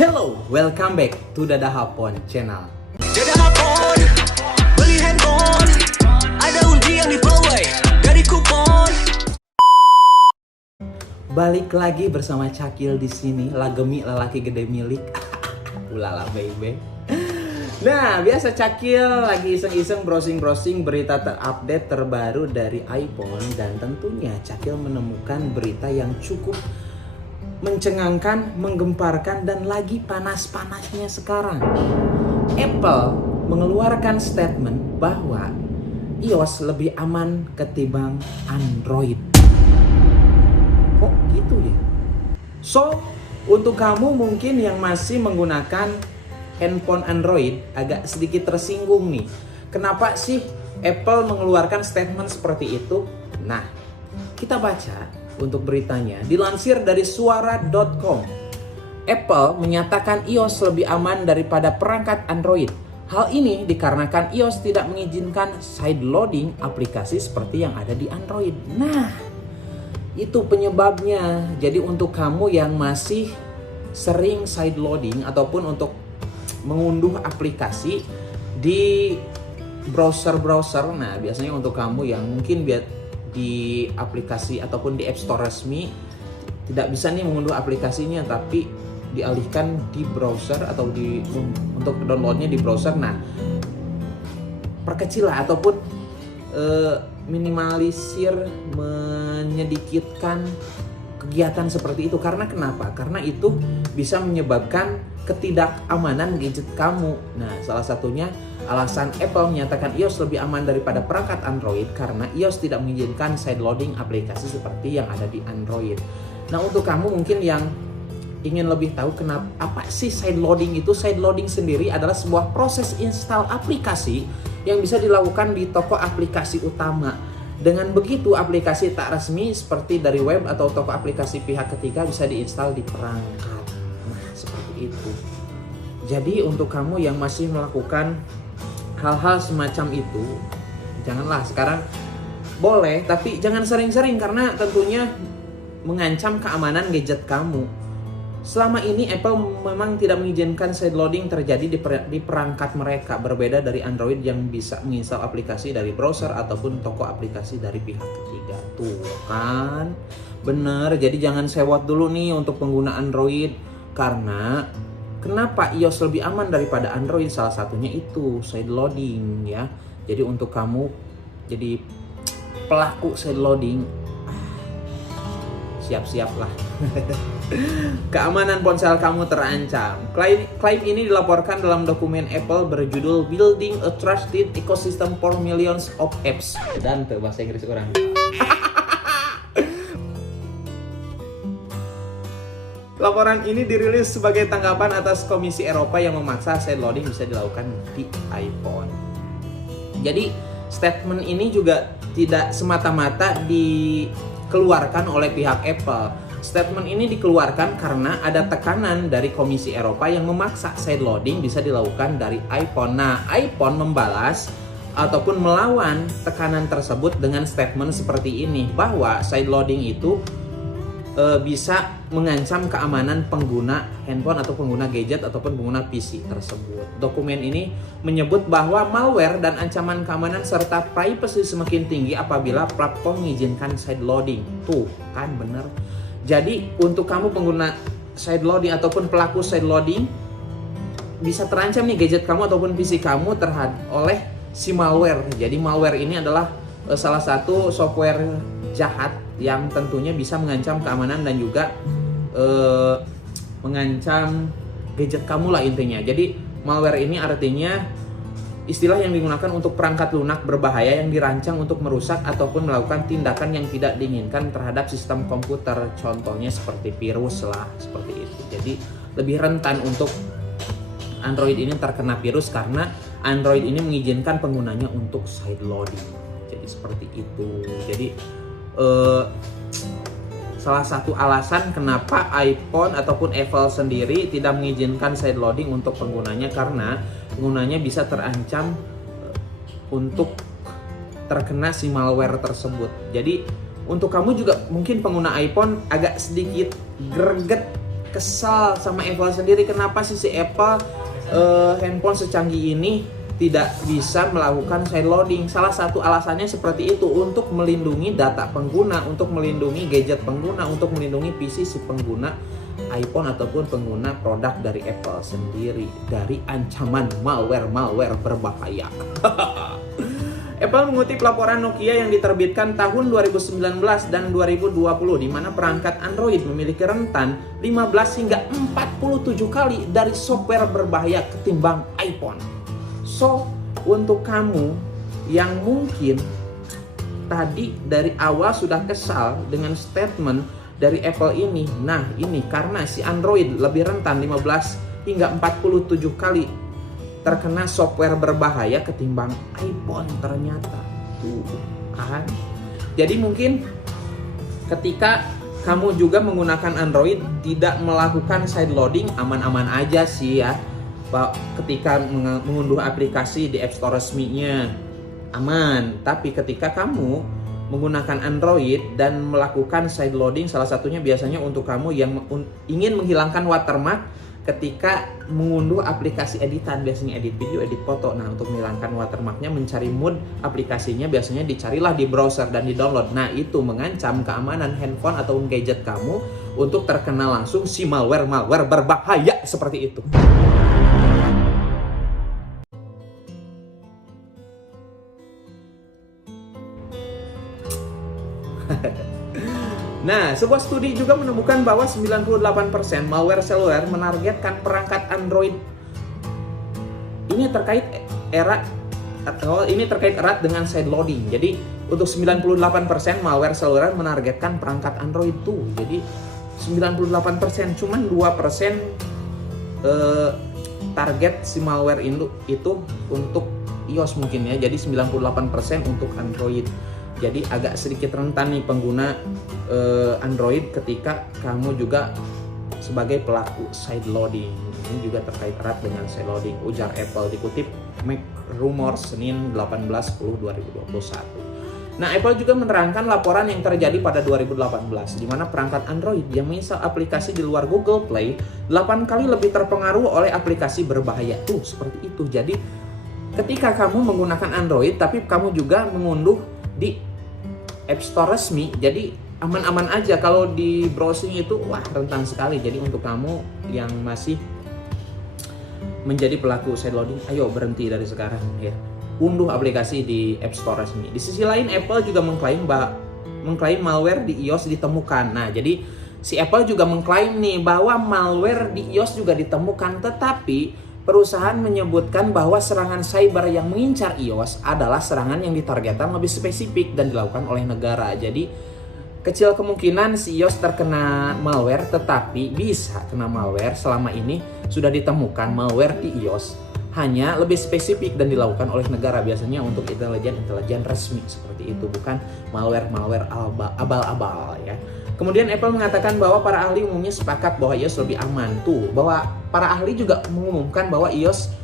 Hello, welcome back to Dada Hapon channel. Dada Hapon, beli handphone, ada undian di pawai dari kupon. Balik lagi bersama Cakil di sini, lagemi lelaki gede milik. Ulala baby. Nah, biasa Cakil lagi iseng-iseng browsing-browsing berita terupdate terbaru dari iPhone, dan tentunya Cakil menemukan berita yang cukup mencengangkan, menggemparkan, dan lagi panas-panasnya sekarang. Apple mengeluarkan statement bahwa iOS lebih aman ketimbang Android. Kok gitu ya? So, untuk kamu mungkin yang masih menggunakan handphone Android agak sedikit tersinggung nih. Kenapa sih Apple mengeluarkan statement seperti itu? Nah, kita baca untuk beritanya. Dilansir dari suara.com, Apple menyatakan iOS lebih aman daripada perangkat Android. Hal ini dikarenakan iOS tidak mengizinkan sideloading aplikasi seperti yang ada di Android. Nah, itu penyebabnya. Jadi untuk kamu yang masih sering sideloading ataupun untuk mengunduh aplikasi di browser-browser, nah biasanya untuk kamu yang mungkin di aplikasi ataupun di App Store resmi tidak bisa nih mengunduh aplikasinya, tapi dialihkan di browser atau untuk downloadnya di browser. Nah, perkecillah ataupun minimalisir, menyedikitkan kegiatan seperti itu. Karena kenapa? Karena itu bisa menyebabkan ketidakamanan gadget kamu. Nah, salah satunya alasan Apple menyatakan iOS lebih aman daripada perangkat Android karena iOS tidak mengizinkan sideloading aplikasi seperti yang ada di Android. Nah, untuk kamu mungkin yang ingin lebih tahu kenapa apa sih sideloading itu? Sideloading sendiri adalah sebuah proses install aplikasi yang bisa dilakukan di toko aplikasi utama. Dengan begitu, aplikasi tak resmi seperti dari web atau toko aplikasi pihak ketiga bisa diinstal di perangkat. Nah, seperti itu. Jadi untuk kamu yang masih melakukan hal-hal semacam itu, janganlah sekarang. Boleh, tapi jangan sering-sering karena tentunya mengancam keamanan gadget kamu. Selama ini Apple memang tidak mengizinkan sideloading terjadi di perangkat mereka, berbeda dari Android yang bisa menginstal aplikasi dari browser ataupun toko aplikasi dari pihak ketiga. Tuh kan, bener. Jadi jangan sewot dulu nih untuk pengguna Android. Karena kenapa iOS lebih aman daripada Android? Salah satunya itu sideloading ya. Jadi untuk kamu jadi pelaku sideloading, siap-siaplah. Keamanan ponsel kamu terancam. Klaim ini dilaporkan dalam dokumen Apple berjudul Building a Trusted Ecosystem for Millions of Apps. Dan tuh bahasa Inggris orang. Laporan ini dirilis sebagai tanggapan atas Komisi Eropa yang memaksa sideloading bisa dilakukan di iPhone. Jadi statement ini juga tidak semata-mata dikeluarkan oleh pihak Apple. Statement ini dikeluarkan karena ada tekanan dari Komisi Eropa yang memaksa sideloading bisa dilakukan dari iPhone. Nah, iPhone membalas ataupun melawan tekanan tersebut dengan statement seperti ini, bahwa sideloading itu bisa mengancam keamanan pengguna handphone atau pengguna gadget ataupun pengguna PC tersebut. Dokumen ini menyebut bahwa malware dan ancaman keamanan serta privacy semakin tinggi apabila platform mengizinkan sideloading. Tuh kan bener. Jadi untuk kamu pengguna sideloading ataupun pelaku sideloading, bisa terancam nih gadget kamu ataupun PC kamu oleh si malware. Jadi malware ini adalah salah satu software jahat yang tentunya bisa mengancam keamanan dan juga mengancam gadget kamu lah intinya. Jadi malware ini artinya istilah yang digunakan untuk perangkat lunak berbahaya yang dirancang untuk merusak ataupun melakukan tindakan yang tidak diinginkan terhadap sistem komputer. Contohnya seperti virus lah, seperti itu. Jadi lebih rentan untuk Android ini terkena virus karena Android ini mengizinkan penggunanya untuk sideloading. Jadi seperti itu. Jadi salah satu alasan kenapa iPhone ataupun Apple sendiri tidak mengizinkan sideloading untuk penggunanya, karena penggunanya bisa terancam untuk terkena si malware tersebut. Jadi untuk kamu juga mungkin pengguna iPhone agak sedikit greget kesal sama Apple sendiri. Kenapa sih si Apple handphone secanggih ini tidak bisa melakukan side loading? Salah satu alasannya seperti itu, untuk melindungi data pengguna, untuk melindungi gadget pengguna, untuk melindungi PC si pengguna iPhone ataupun pengguna produk dari Apple sendiri dari ancaman malware berbahaya. Apple mengutip laporan Nokia yang diterbitkan tahun 2019 dan 2020 di mana perangkat Android memiliki rentan 15 hingga 47 kali dari software berbahaya ketimbang iPhone. So, untuk kamu yang mungkin tadi dari awal sudah kesal dengan statement dari Apple ini, nah ini karena si Android lebih rentan 15 hingga 47 kali terkena software berbahaya ketimbang iPhone ternyata. Tuh kan. Jadi mungkin ketika kamu juga menggunakan Android tidak melakukan side loading, aman-aman aja sih ya. Ketika mengunduh aplikasi di App Store resminya aman. Tapi ketika kamu menggunakan Android dan melakukan side loading, salah satunya biasanya untuk kamu yang ingin menghilangkan watermark ketika mengunduh aplikasi editan, biasanya edit video, edit foto. Nah, untuk menghilangkan watermarknya, mencari mood aplikasinya biasanya dicarilah di browser dan di download. Nah, itu mengancam keamanan handphone atau gadget kamu untuk terkena langsung si malware berbahaya seperti itu. Nah, sebuah studi juga menemukan bahwa 98% malware seluler menargetkan perangkat Android. Ini terkait erat dengan side loading. Jadi, untuk 98% malware seluler menargetkan perangkat Android tuh. Jadi, 98%, cuman 2% target si malware itu untuk iOS mungkin ya. Jadi 98% untuk Android. Jadi agak sedikit rentan nih pengguna Android ketika kamu juga sebagai pelaku side loading. Ini juga terkait erat dengan side loading, ujar Apple dikutip Mac Rumors Senin 18/10/2021. Nah, Apple juga menerangkan laporan yang terjadi pada 2018 di mana perangkat Android yang menginstal aplikasi di luar Google Play 8 kali lebih terpengaruh oleh aplikasi berbahaya. Tuh, seperti itu. Jadi ketika kamu menggunakan Android tapi kamu juga mengunduh di App Store resmi, jadi aman-aman aja. Kalau di browsing itu wah rentan sekali. Jadi untuk kamu yang masih menjadi pelaku side loading, ayo berhenti dari sekarang ya. Unduh aplikasi di App Store resmi. Di sisi lain, Apple juga mengklaim malware di iOS ditemukan. Nah, jadi si Apple juga mengklaim nih bahwa malware di iOS juga ditemukan, tetapi perusahaan menyebutkan bahwa serangan cyber yang mengincar iOS adalah serangan yang ditargetkan lebih spesifik dan dilakukan oleh negara. Jadi kecil kemungkinan si iOS terkena malware, tetapi bisa kena malware selama ini sudah ditemukan malware di iOS hanya lebih spesifik dan dilakukan oleh negara, biasanya untuk intelijen resmi seperti itu, bukan malware abal-abal ya. Kemudian Apple mengatakan bahwa para ahli umumnya sepakat bahwa iOS lebih aman. Tuh, bahwa para ahli juga mengumumkan bahwa iOS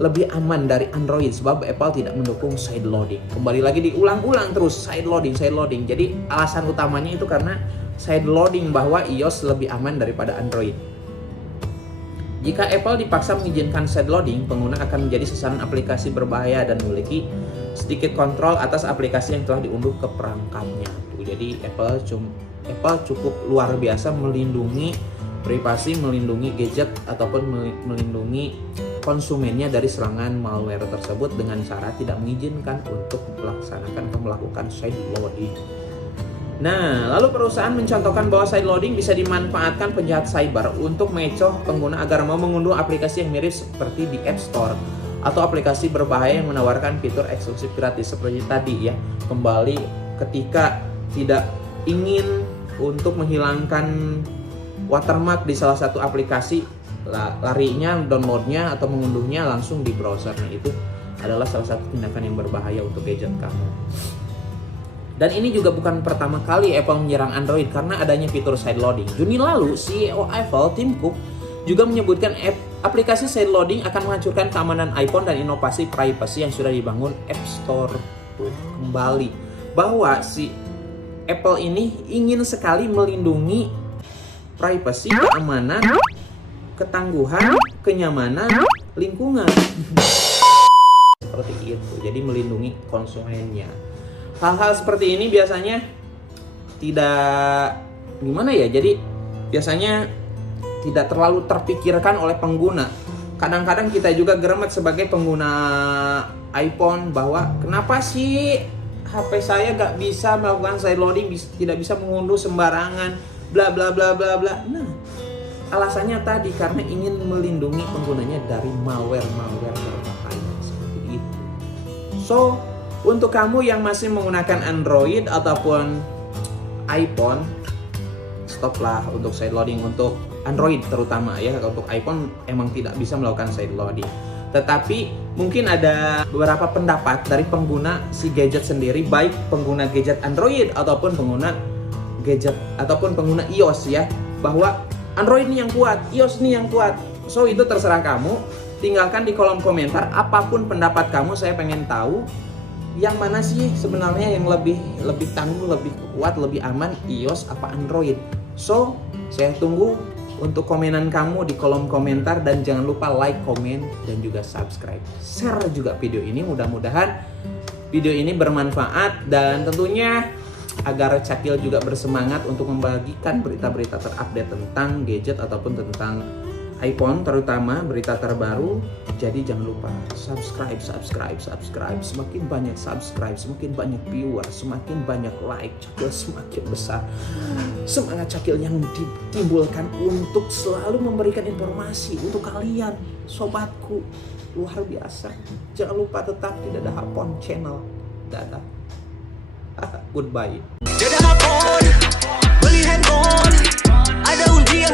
lebih aman dari Android sebab Apple tidak mendukung side loading. Kembali lagi diulang-ulang terus side loading. Jadi alasan utamanya itu karena side loading, bahwa iOS lebih aman daripada Android. Jika Apple dipaksa mengizinkan side loading, pengguna akan menjadi sasaran aplikasi berbahaya dan memiliki sedikit kontrol atas aplikasi yang telah diunduh ke perangkatnya. Tuh, jadi Apple cukup luar biasa melindungi privasi, melindungi gadget ataupun melindungi konsumennya dari serangan malware tersebut dengan cara tidak mengizinkan untuk melakukan side loading. Nah, lalu perusahaan mencontohkan bahwa side loading bisa dimanfaatkan penjahat cyber untuk mengecoh pengguna agar mau mengunduh aplikasi yang mirip seperti di App Store atau aplikasi berbahaya yang menawarkan fitur eksklusif gratis seperti tadi ya. Kembali ketika tidak ingin untuk menghilangkan watermark di salah satu aplikasi, larinya, downloadnya atau mengunduhnya langsung di browser. Nah, itu adalah salah satu tindakan yang berbahaya untuk gadget kamu. Dan ini juga bukan pertama kali Apple menyerang Android karena adanya fitur side loading. Juni lalu, CEO Apple, Tim Cook, juga menyebutkan aplikasi side loading akan menghancurkan keamanan iPhone dan inovasi privacy yang sudah dibangun App Store. Kembali bahwa si Apple ini ingin sekali melindungi privacy, keamanan, ketangguhan, kenyamanan, lingkungan. Seperti itu. Jadi melindungi konsumennya. Hal-hal seperti ini biasanya tidak gimana ya? Jadi biasanya tidak terlalu terpikirkan oleh pengguna. Kadang-kadang kita juga geremet sebagai pengguna iPhone bahwa kenapa sih HP saya gak bisa melakukan side loading, tidak bisa mengunduh sembarangan, bla bla bla bla bla. Nah, alasannya tadi karena ingin melindungi penggunanya dari malware-malware berbahaya seperti itu. So, untuk kamu yang masih menggunakan Android ataupun iPhone, stoplah untuk side loading untuk Android terutama ya. Untuk iPhone emang tidak bisa melakukan side loading. Tetapi mungkin ada beberapa pendapat dari pengguna si gadget sendiri, baik pengguna gadget Android ataupun pengguna gadget ataupun pengguna iOS ya, bahwa Android ini yang kuat, iOS ini yang kuat. So itu terserah kamu. Tinggalkan di kolom komentar apapun pendapat kamu. Saya pengen tahu yang mana sih sebenarnya yang lebih tangguh, lebih kuat, lebih aman, iOS apa Android. So saya tunggu untuk komenan kamu di kolom komentar, dan jangan lupa like, komen, dan juga subscribe. Share juga video ini, mudah-mudahan video ini bermanfaat dan tentunya agar Cakil juga bersemangat untuk membagikan berita-berita terupdate tentang gadget ataupun tentang iPhone, terutama berita terbaru. Jadi jangan lupa subscribe. Semakin banyak subscribe, semakin banyak viewer, semakin banyak like, Cakil semakin besar. Semangat Cakil yang ditimbulkan untuk selalu memberikan informasi untuk kalian, sobatku, luar biasa. Jangan lupa tetap di Dadah Hapon channel. Dadah. Goodbye. Dadah Hapon, beli handphone, ada undi yang